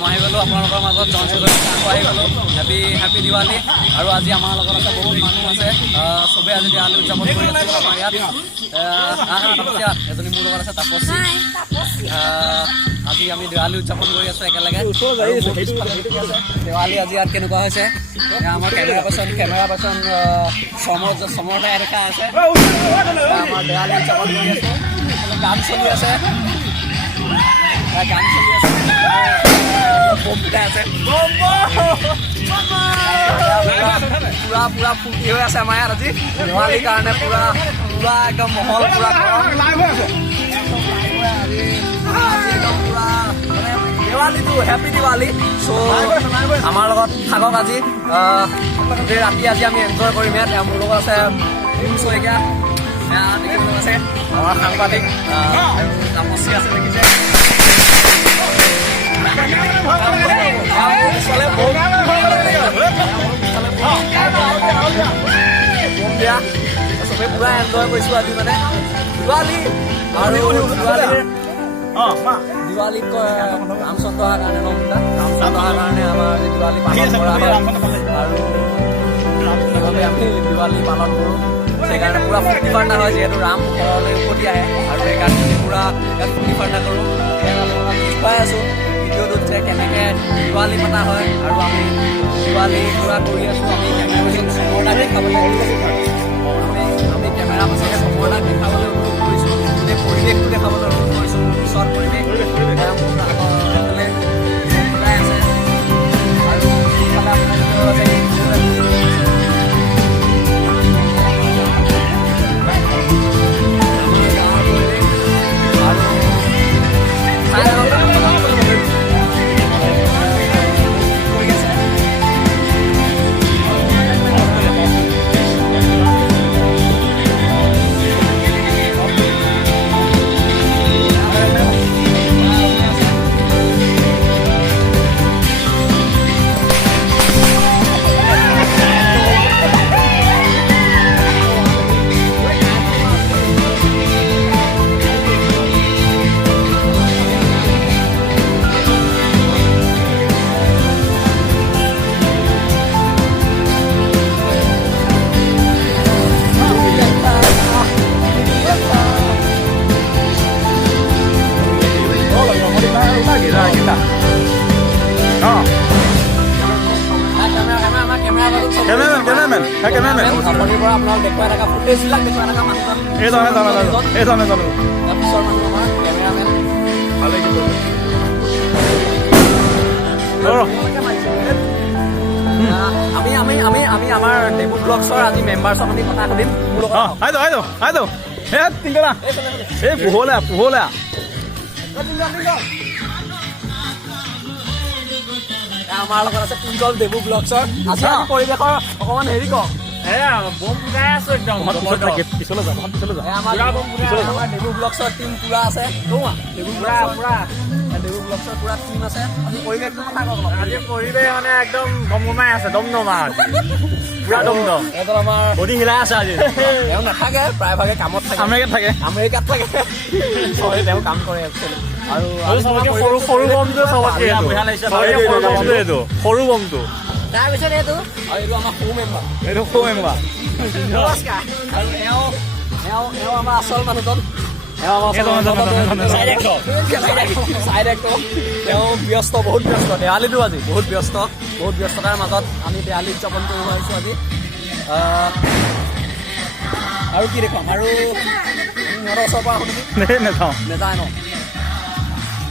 মই আহি গ'লোঁ আপোনালোকৰ মাজত জইন কৰি আহি গ'লোঁ। হেপী দিৱালী। আৰু আজি আমাৰ লগত আছে বহুত মানুহ আছে, চবেই আজি দিৱালী উদযাপন কৰি আছোঁ আমাৰ ইয়াত। এজনী মোৰ লগত আছে তাপসী। আজি আমি দিৱালী উদযাপন কৰি আছোঁ একেলগে। দিৱালী আজি ইয়াত কেনেকুৱা হৈছে, আমাৰ কেমেৰা পাৰ্চন সমৰ্থ দেখা আছে। আমাৰ দিৱালী উদযাপন কৰি আছোঁ, গান চলি আছে। পুৰা ফূৰ্তি হৈ আছে আমাৰ ইয়াত আজি দিৱালীৰ কাৰণে। পুৰা একদম মহল পুৰা দিৱালীটো হেপী দিৱালী। চ' আমাৰ লগত থাকক আজি গোটেই ৰাতি আজি আমি এনজয় কৰিম ইয়াত। মোৰ লগত আছে শইকীয়া, দেখিবলৈ আছে আমাৰ সাংবাদিক, তাপসী আছে দেখিছে। চবেই পুৰা এনজয় কৰিছোঁ আজি মানে দিৱালী। আৰু দিৱালীক ৰামচন্দ্ৰ অহাৰ কাৰণে ৰামচন্দ্ৰ অহাৰ কাৰণে আমাৰ দিৱালী পালন কৰা হয়। আৰু সেইবাবে আমি দিৱালী পালন কৰোঁ। সেইকাৰণে পুৰা ফূৰ্তি ফাৰ্তা হয়, যিহেতু ৰাম ঘৰলৈ উভতি আহে। আৰু সেইকাৰণে পুৰা ইয়াত ফূৰ্তি ফাৰ্তা কৰোঁ। দেখুৱাই আছোঁ ভিডিঅ'টোত যে কেনেকৈ দিৱালী পতা হয়। আৰু আমি দিৱালী পুৰা কৰি আছোঁ। আমি কেমেৰা পাৰ্চন সমৰ্দাক দেখাবলৈ আমি কেমেৰা পাৰ্চনে সমৰ্দাক দেখাবলৈ অনুৰোধ কৰিছোঁ। গোটেই পৰিৱেশটো দেখাবলৈ অনুৰোধ কৰিছোঁ। ওচৰত পৰিৱেশ ওলাই আছে। আৰু ইফালে আপোনালোক দেখুৱাই থকা ফুটেজবিলাক দেখুৱাই থকা মানুহজন পিছৰ মানুহ আমাৰ কেমেৰামেন। আমি আমাৰ ডেবু ব্লগছৰ আজি মেম্বাৰ্ছক আমি কথা সুধিম। আমাৰ লগত আছে পিংকল ডেবু ব্লগছৰ। আজি আমি পৰিৱেশৰ অকণমান হেৰি কওঁ, বম ফুটাই আছো একদম। পিছলৈ যাম। আমাৰ ডেবু ব্লগছৰ টিম পুৰা আছে। ডেবু ব্লগছৰ পুৰা টিম আছে। আজি পৰিৱেশটোৰ কথা কওক। আজি পৰিৱেশ মানে একদম দমদমাই আছে, দমদমা পুৰা দমদম। এজন আমাৰ বডি হিলাই আছে আজি। তেওঁ নাথাকে, প্ৰায়ভাগে কামত থাকে, আমেৰিকাত থাকে। তেওঁ কাম কৰে একচুৱেলি। আৰু সৰু বমটো সৰু বমটো তাৰপিছত এইটো আমাৰ সৰু মেম্বাৰ, নমস্কাৰ। আৰু এওঁ আমাৰ আচল মানুহজন, তেওঁ ব্যস্ত, বহুত ব্যস্ত। দেৱালীটো আজি বহুত ব্যস্ততাৰ মাজত আমি দেৱালী উদযাপন কৰিব পাৰিছোঁ আজি। আৰু কি দেখুৱাম? আৰু সিহঁতৰ ওচৰৰ পৰা নেযায় ন?